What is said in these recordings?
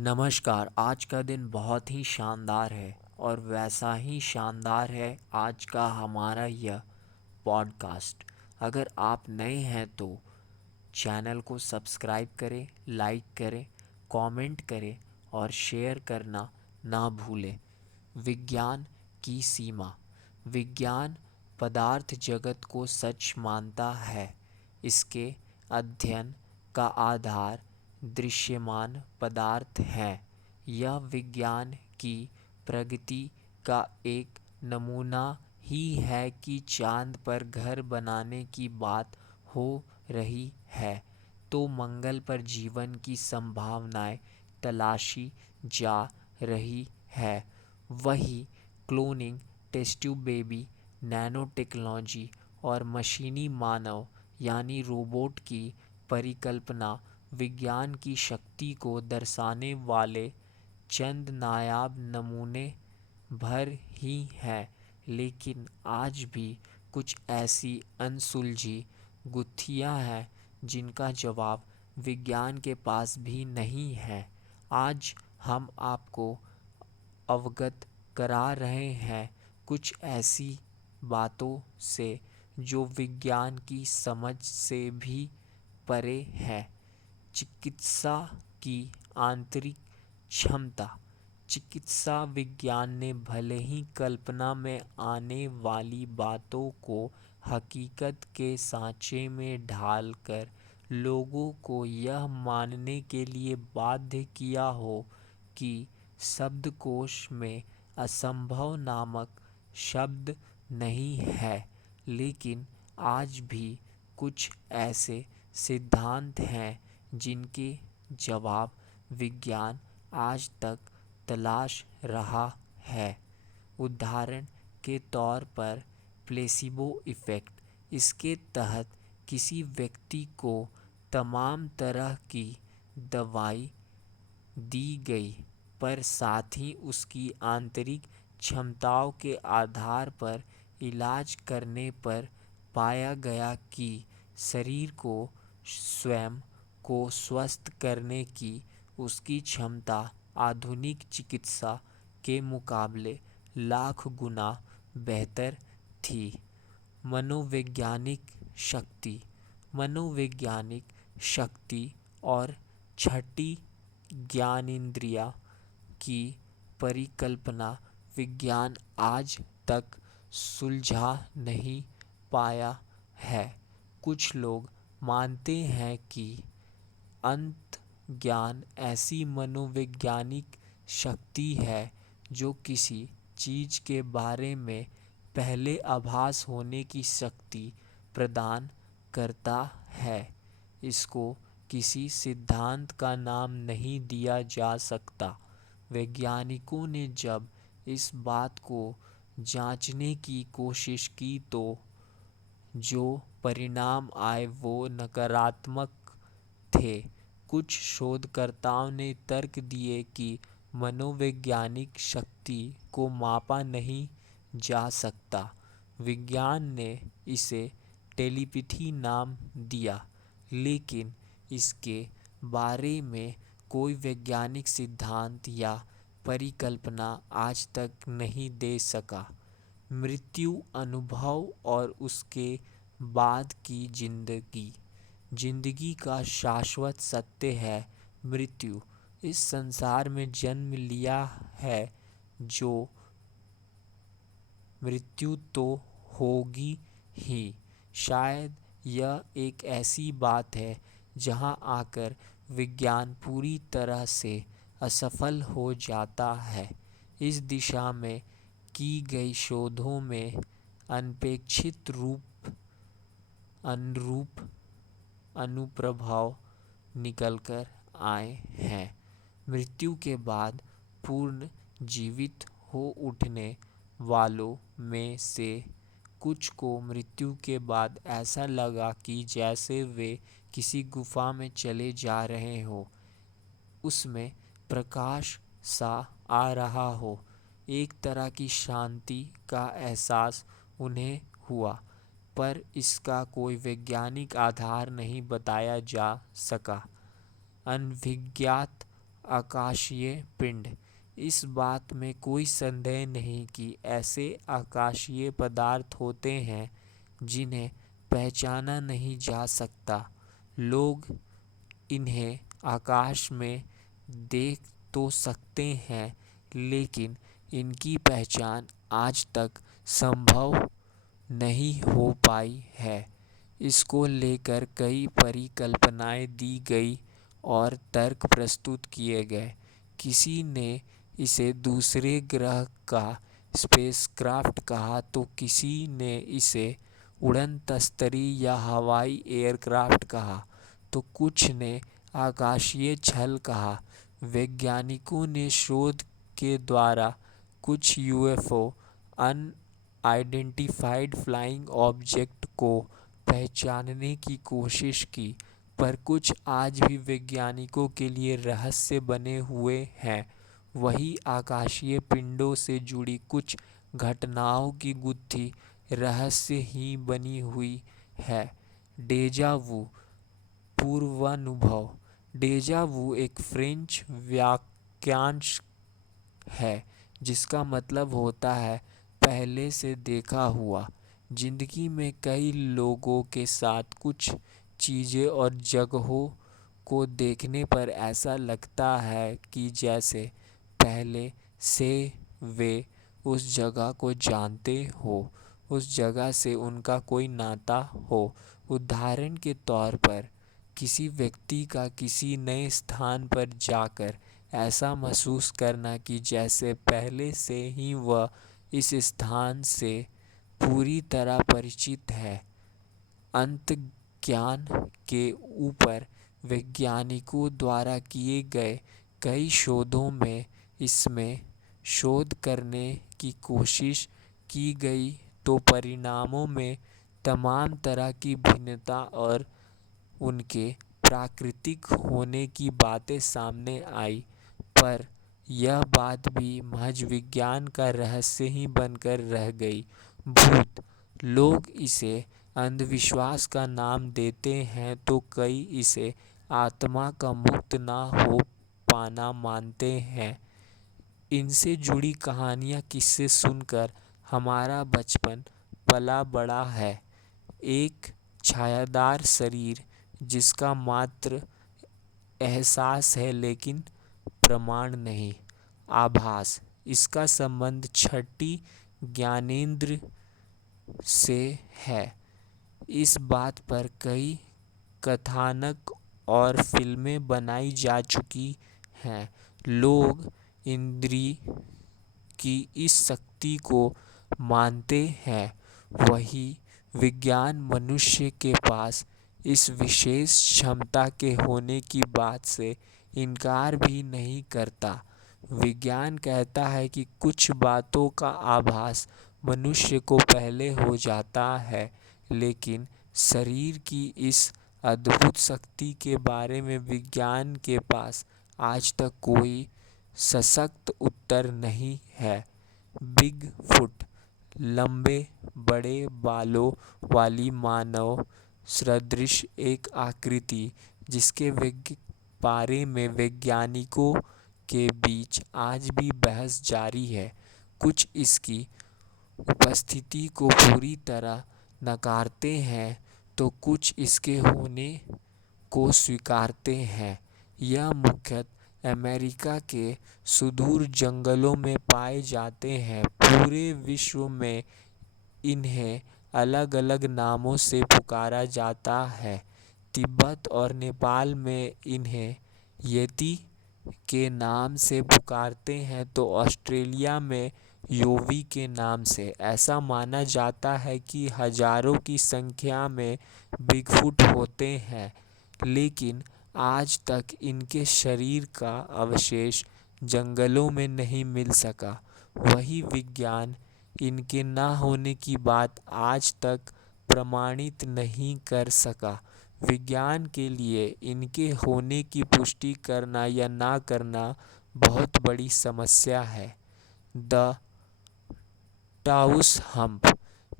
नमस्कार। आज का दिन बहुत ही शानदार है और वैसा ही शानदार है आज का हमारा यह पॉडकास्ट। अगर आप नए हैं तो चैनल को सब्सक्राइब करें, लाइक करें, कमेंट करें और शेयर करना ना भूलें। विज्ञान की सीमा। विज्ञान पदार्थ जगत को सच मानता है। इसके अध्ययन का आधार दृश्यमान पदार्थ है। यह विज्ञान की प्रगति का एक नमूना ही है कि चांद पर घर बनाने की बात हो रही है तो मंगल पर जीवन की संभावनाएं तलाशी जा रही है। वही cloning, test tube baby, nano technology और मशीनी मानव यानी रोबोट की परिकल्पना विज्ञान की शक्ति को दर्शाने वाले चंद नायाब नमूने भर ही हैं। लेकिन आज भी कुछ ऐसी अनसुलझी गुत्थियां हैं जिनका जवाब विज्ञान के पास भी नहीं है। आज हम आपको अवगत करा रहे हैं कुछ ऐसी बातों से जो विज्ञान की समझ से भी परे है। चिकित्सा की आंतरिक क्षमता। चिकित्सा विज्ञान ने भले ही कल्पना में आने वाली बातों को हकीकत के सांचे में ढालकर लोगों को यह मानने के लिए बाध्य किया हो कि शब्दकोश में असंभव नामक शब्द नहीं है, लेकिन आज भी कुछ ऐसे सिद्धांत हैं जिनके जवाब विज्ञान आज तक तलाश रहा है। उदाहरण के तौर पर प्लेसिबो इफ़ेक्ट। इसके तहत किसी व्यक्ति को तमाम तरह की दवाई दी गई पर साथ ही उसकी आंतरिक क्षमताओं के आधार पर इलाज करने पर पाया गया कि शरीर को स्वयं को स्वस्थ करने की उसकी क्षमता आधुनिक चिकित्सा के मुकाबले लाख गुना बेहतर थी। मनोवैज्ञानिक शक्ति। मनोवैज्ञानिक शक्ति और छठी ज्ञानेंद्रिया की परिकल्पना विज्ञान आज तक सुलझा नहीं पाया है। कुछ लोग मानते हैं कि अंतर्ज्ञान ऐसी मनोवैज्ञानिक शक्ति है जो किसी चीज़ के बारे में पहले आभास होने की शक्ति प्रदान करता है। इसको किसी सिद्धांत का नाम नहीं दिया जा सकता। वैज्ञानिकों ने जब इस बात को जांचने की कोशिश की तो जो परिणाम आए वो नकारात्मक थे। कुछ शोधकर्ताओं ने तर्क दिए कि मनोवैज्ञानिक शक्ति को मापा नहीं जा सकता। विज्ञान ने इसे टेलीपैथी नाम दिया, लेकिन इसके बारे में कोई वैज्ञानिक सिद्धांत या परिकल्पना आज तक नहीं दे सका। मृत्यु, अनुभव और उसके बाद की जिंदगी। जिंदगी का शाश्वत सत्य है मृत्यु। इस संसार में जन्म लिया है जो मृत्यु तो होगी ही। शायद यह एक ऐसी बात है जहां आकर विज्ञान पूरी तरह से असफल हो जाता है। इस दिशा में की गई शोधों में अनपेक्षित अनुरूप अनुप्रभाव निकलकर आए हैं। मृत्यु के बाद पूर्ण जीवित हो उठने वालों में से कुछ को मृत्यु के बाद ऐसा लगा कि जैसे वे किसी गुफा में चले जा रहे हो, उसमें प्रकाश सा आ रहा हो। एक तरह की शांति का एहसास उन्हें हुआ, पर इसका कोई वैज्ञानिक आधार नहीं बताया जा सका। अनभिज्ञात आकाशीय पिंड। इस बात में कोई संदेह नहीं कि ऐसे आकाशीय पदार्थ होते हैं जिन्हें पहचाना नहीं जा सकता। लोग इन्हें आकाश में देख तो सकते हैं, लेकिन इनकी पहचान आज तक संभव नहीं हो पाई है। इसको लेकर कई परिकल्पनाएं दी गई और तर्क प्रस्तुत किए गए। किसी ने इसे दूसरे ग्रह का स्पेसक्राफ्ट कहा तो किसी ने इसे उड़न तस्तरी या हवाई एयरक्राफ्ट कहा, तो कुछ ने आकाशीय छल कहा। वैज्ञानिकों ने शोध के द्वारा कुछ यूएफओ अनआइडेंटिफाइड फ्लाइंग ऑब्जेक्ट को पहचानने की कोशिश की, पर कुछ आज भी वैज्ञानिकों के लिए रहस्य बने हुए हैं। वही आकाशीय पिंडों से जुड़ी कुछ घटनाओं की गुत्थी रहस्य ही बनी हुई है। डेजा वू, पूर्वानुभव। डेजा वू एक फ्रेंच वाक्यांश है जिसका मतलब होता है पहले से देखा हुआ। जिंदगी में कई लोगों के साथ कुछ चीज़ें और जगहों को देखने पर ऐसा लगता है कि जैसे पहले से वे उस जगह को जानते हो, उस जगह से उनका कोई नाता हो। उदाहरण के तौर पर किसी व्यक्ति का किसी नए स्थान पर जाकर ऐसा महसूस करना कि जैसे पहले से ही वह इस स्थान से पूरी तरह परिचित है। अंतर्ज्ञान के ऊपर वैज्ञानिकों द्वारा किए गए कई शोधों में इसमें शोध करने की कोशिश की गई, तो परिणामों में तमाम तरह की भिन्नता और उनके प्राकृतिक होने की बातें सामने आई। पर यह बात भी महज विज्ञान का रहस्य ही बनकर रह गई। भूत, लोग इसे अंधविश्वास का नाम देते हैं तो कई इसे आत्मा का मुक्त ना हो पाना मानते हैं। इनसे जुड़ी कहानियाँ किस्से सुनकर हमारा बचपन पला बड़ा है। एक छायादार शरीर जिसका मात्र एहसास है लेकिन प्रमाण नहीं। आभास, इसका संबंध छठी ज्ञानेंद्र से है। इस बात पर कई कथानक और फिल्में बनाई जा चुकी हैं। लोग इंद्रिय की इस शक्ति को मानते हैं। वही विज्ञान मनुष्य के पास इस विशेष क्षमता के होने की बात से इनकार भी नहीं करता। विज्ञान कहता है कि कुछ बातों का आभास मनुष्य को पहले हो जाता है, लेकिन शरीर की इस अद्भुत शक्ति के बारे में विज्ञान के पास आज तक कोई सशक्त उत्तर नहीं है। बिग फुट, लंबे बड़े बालों वाली मानव सदृश एक आकृति जिसके बारे में वैज्ञानिकों के बीच आज भी बहस जारी है। कुछ इसकी उपस्थिति को पूरी तरह नकारते हैं तो कुछ इसके होने को स्वीकारते हैं। यह मुख्यतः अमेरिका के सुदूर जंगलों में पाए जाते हैं। पूरे विश्व में इन्हें अलग अलग नामों से पुकारा जाता है। तिब्बत और नेपाल में इन्हें येती के नाम से पुकारते हैं तो ऑस्ट्रेलिया में योवी के नाम से। ऐसा माना जाता है कि हजारों की संख्या में बिगफुट होते हैं, लेकिन आज तक इनके शरीर का अवशेष जंगलों में नहीं मिल सका। वही विज्ञान इनके न होने की बात आज तक प्रमाणित नहीं कर सका। विज्ञान के लिए इनके होने की पुष्टि करना या ना करना बहुत बड़ी समस्या है। द टाउस हम्प,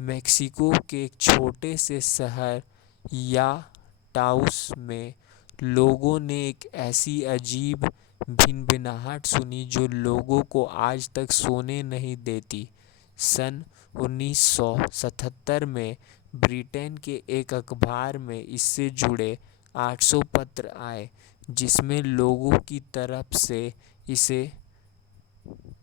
मेक्सिको के एक छोटे से शहर या टाउस में लोगों ने एक ऐसी अजीब भिनभिनाहट सुनी जो लोगों को आज तक सोने नहीं देती। सन 1977 में ब्रिटेन के एक अखबार में इससे जुड़े 800 पत्र आए, जिसमें लोगों की तरफ से इसे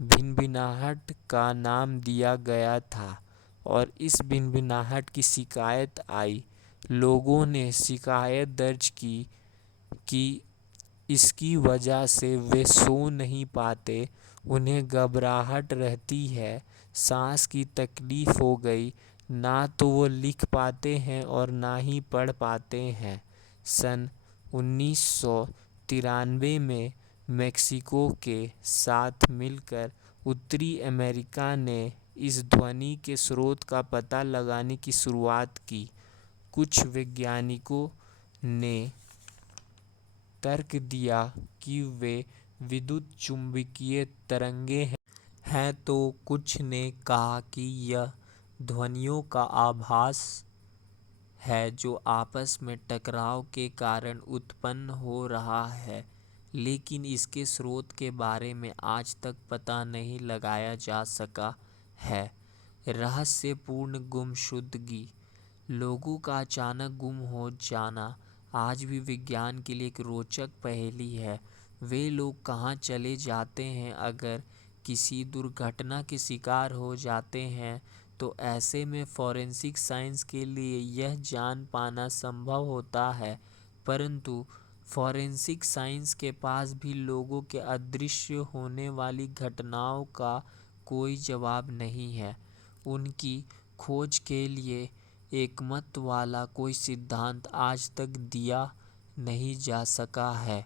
भिनभिनाहट का नाम दिया गया था और इस भिनभिनाहट की शिकायत आई। लोगों ने शिकायत दर्ज की कि इसकी वजह से वे सो नहीं पाते, उन्हें घबराहट रहती है, सांस की तकलीफ हो गई, ना तो वो लिख पाते हैं और ना ही पढ़ पाते हैं। सन 1993 में मेक्सिको के साथ मिलकर उत्तरी अमेरिका ने इस ध्वनि के स्रोत का पता लगाने की शुरुआत की। कुछ वैज्ञानिकों ने तर्क दिया कि वे विद्युत चुंबकीय तरंगें हैं, तो कुछ ने कहा कि यह ध्वनियों का आभास है जो आपस में टकराव के कारण उत्पन्न हो रहा है, लेकिन इसके स्रोत के बारे में आज तक पता नहीं लगाया जा सका है। रहस्यपूर्ण गुमशुदगी। लोगों का अचानक गुम हो जाना आज भी विज्ञान के लिए एक रोचक पहेली है। वे लोग कहाँ चले जाते हैं? अगर किसी दुर्घटना के शिकार हो जाते हैं तो ऐसे में फॉरेंसिक साइंस के लिए यह जान पाना संभव होता है, परंतु फॉरेंसिक साइंस के पास भी लोगों के अदृश्य होने वाली घटनाओं का कोई जवाब नहीं है। उनकी खोज के लिए एकमत वाला कोई सिद्धांत आज तक दिया नहीं जा सका है।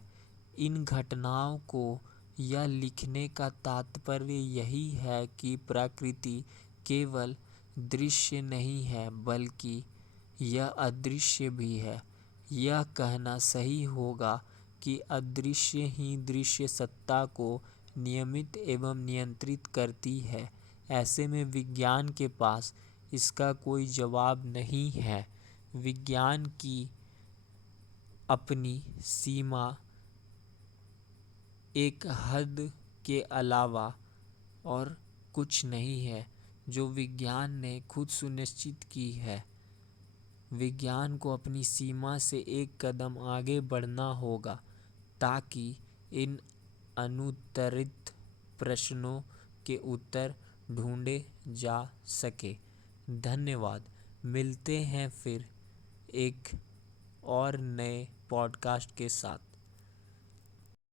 इन घटनाओं को यह लिखने का तात्पर्य यही है कि प्रकृति केवल दृश्य नहीं है, बल्कि यह अदृश्य भी है। यह कहना सही होगा कि अदृश्य ही दृश्य सत्ता को नियमित एवं नियंत्रित करती है। ऐसे में विज्ञान के पास इसका कोई जवाब नहीं है। विज्ञान की अपनी सीमा एक हद के अलावा और कुछ नहीं है, जो विज्ञान ने खुद सुनिश्चित की है। विज्ञान को अपनी सीमा से एक कदम आगे बढ़ना होगा ताकि इन अनुत्तरित प्रश्नों के उत्तर ढूंढे जा सके। धन्यवाद। मिलते हैं फिर एक और नए पॉडकास्ट के साथ।